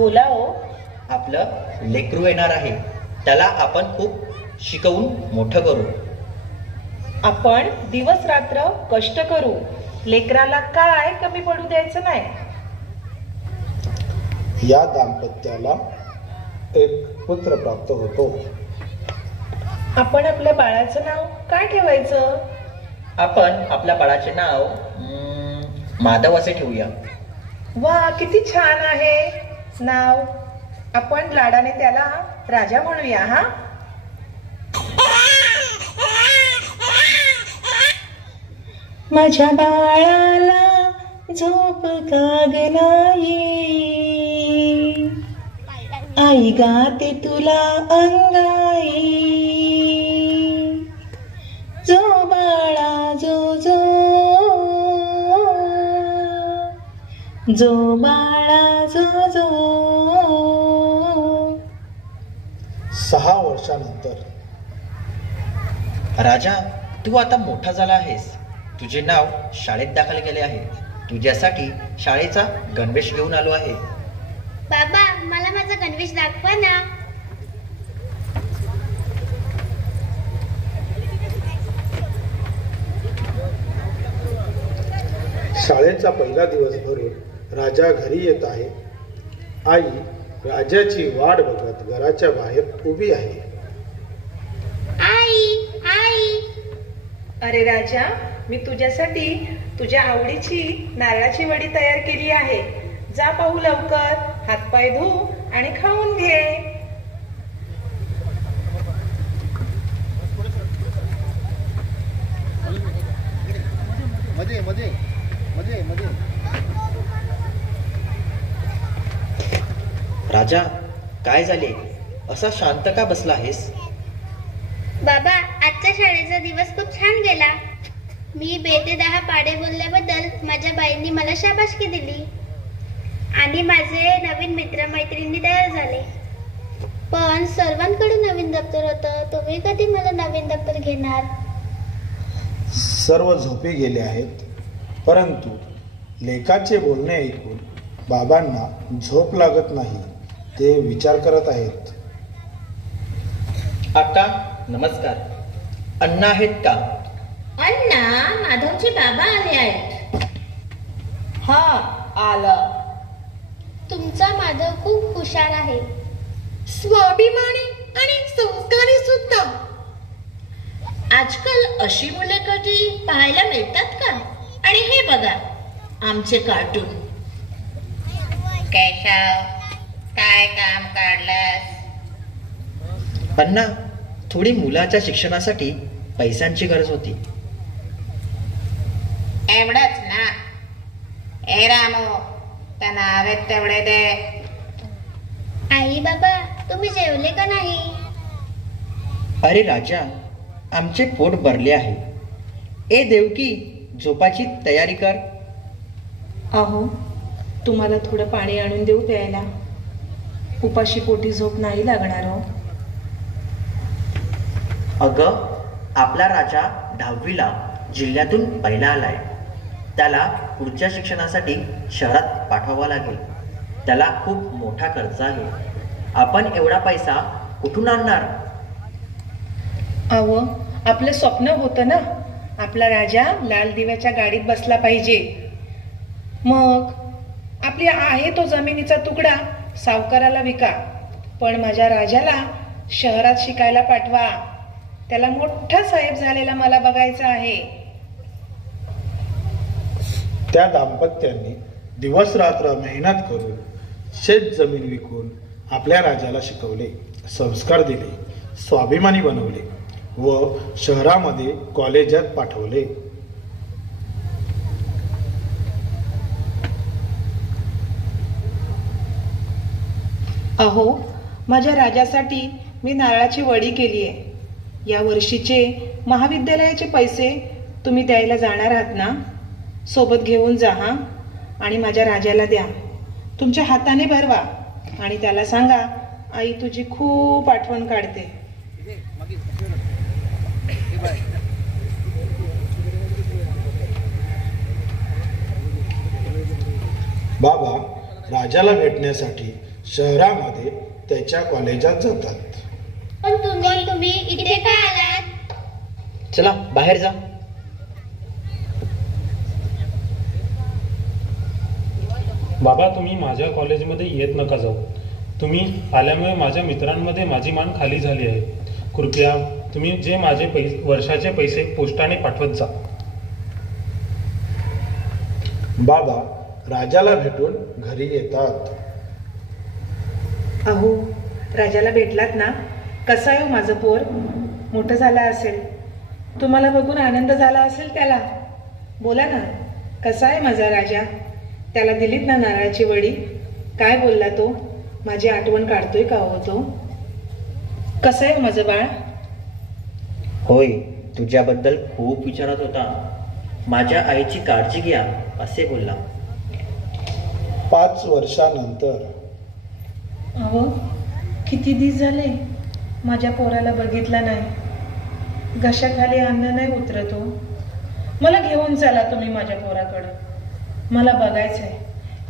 बोला हो. आपलं लेकरू येणार आहे, त्याला आपण खूप शिकवून मोठं करू. आपण दिवस रात्र कष्ट करू, लेकराला काय कमी पडू द्यायचं नाही. या दाम्पत्याला एक पुत्र प्राप्त होतो. आपण आपल्या बाळाचं नाव काय ठेवायचं? आपण आपल्या बाळाचे नाव माधव असे ठेवूया. वा, किती छान आहे नाव. आपण लाडाने त्याला राजा म्हणूया. हा, माझ्या बाळाला झोप कागनाई, आई गाते तुला अंगाई. जो बाळा जो जो, जो बाळा जो जो. 6 वर्षानंतर. राजा, तू आता मोठा झाला आहेस. तुझे नाव शाळेत दाखल केले आहे. तुझ्यासाठी शाळेचा गणवेश घेऊन आलो आहे. बाबा, मला माझा गणवेश दाखवा ना. शाळेचा पहिला दिवस भरून राजा घरी येत आहे. आई राजाची वाट बघत घराच्या बाहेर उभी आहे. आई, आई. अरे राजा, मी तुझ्यासाठी तुझ्या आवडीची नारळाची वडी तयार केली आहे. जा पाहू लवकर, हातपाय धु आणि खाऊन घे. मध्ये मध्ये मध्ये मध्ये. राजा, काय झाले? असा शांत का बसला आहेस? बाबा, आजच्या शाळेचा दिवस खूप छान गेला. मी 2 ते 10 पाढे बोलल्याबद्दल माझ्या बाईंनी मला शाबासकी दिली आणि माझे नवीन मित्रमैत्रिणी तयार झाले. पण सर्वांकडे नवीन दप्तर होतं. तुम्ही कधी मला नवीन दप्तर घेणार? सर्व झोपी गेले आहेत, परंतु लेकाचे बोलणे ऐकून बाबांना झोप लागत नाही. ते विचार करत आहेत. आका, नमस्कार. अण्णा आहेत का? अण्णा, माधवचे बाबा आले आहेत. हा, आलं. तुमचा माधव खूप हुशार आहे. स्वाभिमानी आणि संस्कारी सुद्धा. आजकाल अशी मुले कधी पाहायला मिळतात का? आणि हे बघा, आमचे कार्टून. केशव, काय काम काढलंस? अण्णा, थोडी मुलाच्या शिक्षणासाठी पैशांची गरज होती. एवढंच ना? ए रामू, त्यांना हवेत तेवढे दे. आई बाबा, तुम्ही जेवले का नाही? अरे राजा, आमचे पोट भरले आहे. ए देवकी, झोपाची तयारी कर. अहो, तुम्हाला थोडं पाणी आणून देऊ प्यायला? उपाशी पोटी झोप नाही लागणार हो. अगं, आपला राजा 10वीला जिल्ह्यातून पहिला आलाय. त्याला पुढच्या शिक्षणासाठी शहरात पाठवावा लागेल. त्याला खूप मोठा खर्च आहे. आपण एवढा पैसा कुठून आणणार? अहो, आपलं स्वप्न होतं ना, आपला राजा लाल दिव्याच्या गाडीत बसला पाहिजे. मग आपली आहे तो जमिनीचा तुकडा सावकाराला विका, पण माझ्या राजाला शहरात शिकायला पाठवा. त्याला मोठा साहेब झालेला मला बघायचं आहे. त्या दाम्पत्याने दिवस रात्र मेहनत करून शेत जमीन विकून आपल्या राजाला शिकवले, संस्कार दिले, स्वाभिमानी बनवले व शहरामध्ये कॉलेजात पाठवले. अहो, माझ्या राजासाठी मी नारळाची वडी केली आहे. या वर्षीचे महाविद्यालयाचे पैसे तुम्ही द्यायला जाणार आहात ना? सोबत घेऊन जा हा, आणि माझ्या राजाला द्या. तुमच्या हाताने भरवा आणि त्याला सांगा, आई तुझी खूप आठवण काढते. बाबा राजाला भेटण्यासाठी शहरामध्ये त्याच्या कॉलेजात जातात. पण तुम्ही इथे का आलात? चला बाहेर जा. बाबा, तुम्ही माझ्या कॉलेजमध्ये येत नका जाऊ. तुम्ही आल्यामुळे माझ्या मित्रांमध्ये माझी मान खाली झाली आहे. कृपया तुम्ही जे माझे वर्षाचे पैसे पोस्टाने पाठवत जा. बाबा राजाला भेटून घरी येतात. अहो, राजाला भेटलात ना? कसा आहे हो माझं पोर? मोठं झाला असेल, तुम्हाला बघून आनंद झाला असेल त्याला. बोला ना, कसा आहे माझा राजा? त्याला दिलीत ना नारळाची वडी? काय बोलला तो? माझी आठवण काढतोय का हो तो? कसं आहे माझं बाळ? होय, तुझ्याबद्दल खूप विचारत होता. माझ्या आईची काळजी घ्या असे बोलला. 5 वर्षानंतर. अहो, किती दिवस झाले माझ्या पोराला बघितलं नाही. घशाखाली अन्न नाही उतरत हो. मला घेऊन चला तुम्ही माझ्या पोराकडं. मला बघायचंय.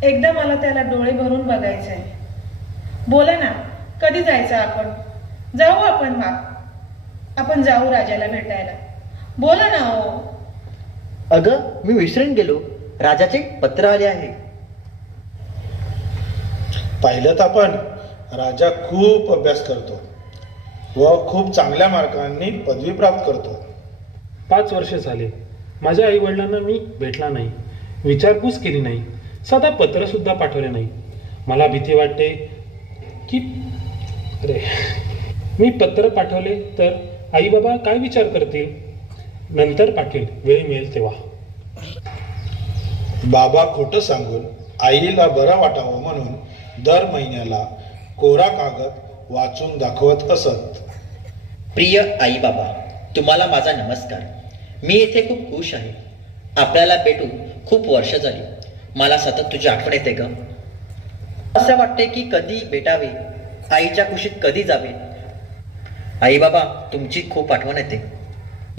एकदा मला त्याला डोळे भरून बघायचंय. बोला ना, कधी जायचं आपण? जाऊ आपण आपण जाऊ राजाला भेटायला. बोला ना हो. अगं, मी विसरून गेलो. राजाचे पत्र आले आहे. पाहिलं तर आपण राजा खूप अभ्यास करतो व खूप चांगल्या मार्कांनी पदवी प्राप्त करतो. 5 वर्ष झाले माझ्या आई वडिलांना मी भेटला नाही, विचारपूस केली नाही, साधा पत्र सुद्धा पाठवले नाही. मला भीती वाटते की मी पत्र पाठवले तर आई बाबा काय विचार करतील. नंतर पाठवेल, वेळ मिळेल तेव्हा. बाबा खोटं सांगून आईला बरं वाटावं म्हणून दर महिन्याला कोरा कागद वाचून दाखवत असत. प्रिय आई बाबा, तुम्हाला माझा नमस्कार. मी इथे खूप खुश आहे. आपल्याला भेटून खूप वर्ष झाली. मला सतत तुझी आठवण येते ग. असं वाटते की कधी भेटावे, आईच्या खुशीत कधी जावे. आई बाबा, तुमची खूप आठवण येते.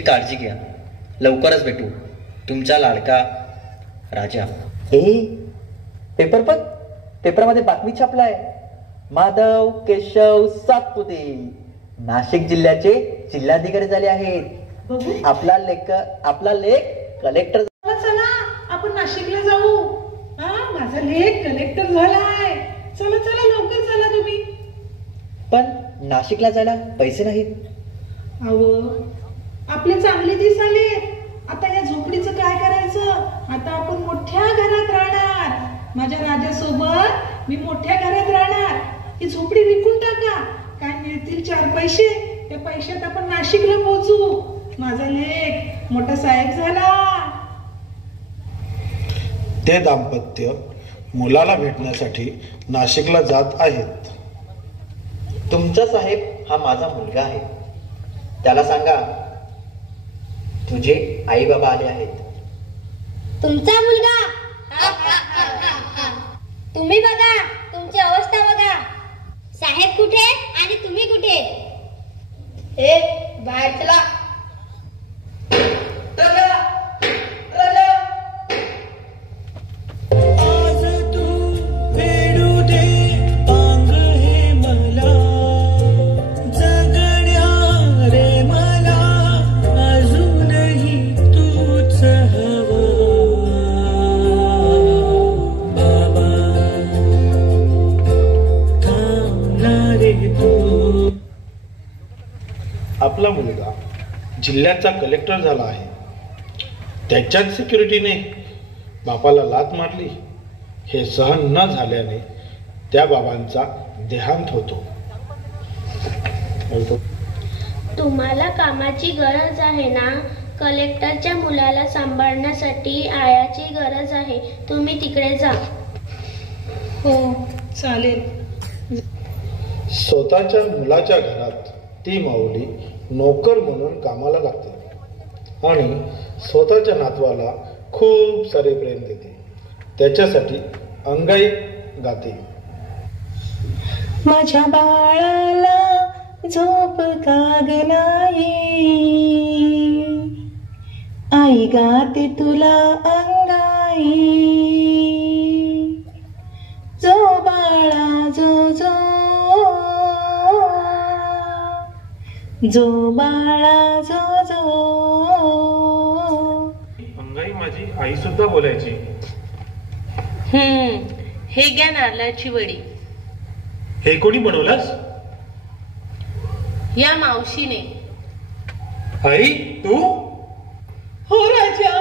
काळजी घ्या. लवकरच भेटू. तुमचा लाडका राजा. पेपर पण पेपरमध्ये बातमी छापलाय. माधव केशव सातपुते नाशिक जिल्ह्याचे जिल्हाधिकारी झाले आहेत. आपला लेख कलेक्टर. चला आपण नाशिकला जाऊ. माझा लेख कलेक्टर झालाय. चला चला लवकर चला तुम्ही. पण नाशिकला जायला पैसे नाहीत. अहो, आपले चांगले दिवस आले. आता या झोपडीचं काय करायचं? आता आपण मोठ्या घरात राहणार. माझ्या राजासोबत मी मोठ्या घरात राहणार. ही झोपडी विकून टाका. काय मिळतील 4 पैसे, त्या पैशात आपण नाशिकला पोहोचू. माझा लेख मोठा साहेब झाला. ते दाम्पत्य मुलाला भेटण्यासाठी नाशिकला जात आहेत. तुमचा साहेब हा माझा मुलगा आहे. त्याला सांगा तुझे आई बाबा आले आहेत. तुमचा मुलगा? तुम्ही बघा, तुमची अवस्था बघा. साहेब कुठे आणि तुम्ही कुठे? बाहेर चला. आपला मुलगा जिल्ह्याचा कलेक्टर झाला आहे. त्याच्याच सिक्युरिटीने बापाला लाथ मारली. हे सहन न झाल्याने त्या बाबांचा देहांत होतो. तुम्हाला कामाची गरज आहे ना? कलेक्टरच्या मुलाला सांभाळण्यासाठी आयाची गरज आहे. तुम्ही तिकडे जा. हो चालेल. स्वतःच्या मुलाच्या घरात ती माऊली नोकर म्हणून कामाला लागते आणि स्वतःच्या नातवाला खूप सारे प्रेम देते. त्याच्यासाठी अंगाई गाते. माझ्या बाळाला झोप काग नाही, आई गाते तुला अंगाई. जो बाळा जो जो बाळा जो जो. अंगाई माझी आई सुद्धा बोलायची. हे घ्या नारळाची वडी. हे कोणी बनवलंस? या मावशीने. आई तू? हो राजा.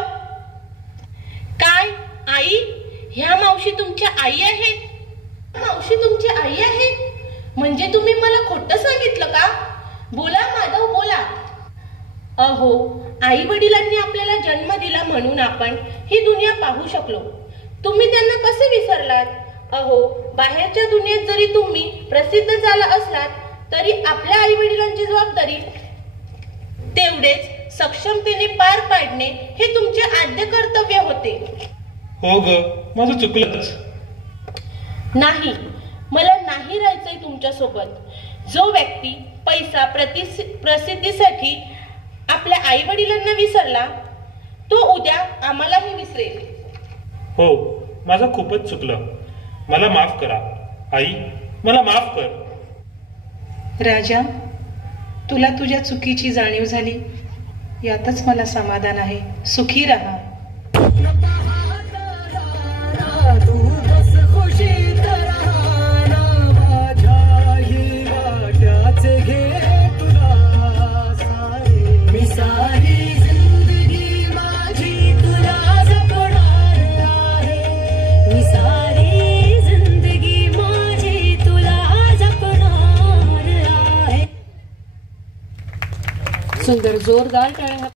काय आई? ह्या मावशी तुमच्या आई आहेत? मावशी तुमची आई आहे म्हणजे तुम्ही मला खोटं सांगितलं का? बोला माधव बोला. अहो, आई वडिलांनी आपल्याला जन्म दिला म्हणून आपण ही दुनिया पाहू शकलो. तुम्ही त्यांना कसे विसरलात? अहो, बाहेरच्या दुनियेत जरी तुम्ही प्रसिद्ध झाला असलात तरी आपल्या आई वडिलांची जबाबदारी तेवढेच सक्षमतेने पार पाडणे हे तुमचे आद्य कर्तव्य होते. हो ग, माझं चुकलंच. नाही, मला नाही राहायचंय तुमच्या सोबत. जो व्यक्ती पैसा प्रसिद्धीसाठी आपल्या आई वडिलांना विसरला तो उद्या आम्हालाही विसरेल. हो, माझं खूपच चुकलं. मला माफ करा आई, मला माफ कर. राजा, तुला तुझ्या चुकीची जाणीव झाली यातच मला समाधान आहे. सुखी राहा. सुंदर जोरदार टाळ्या.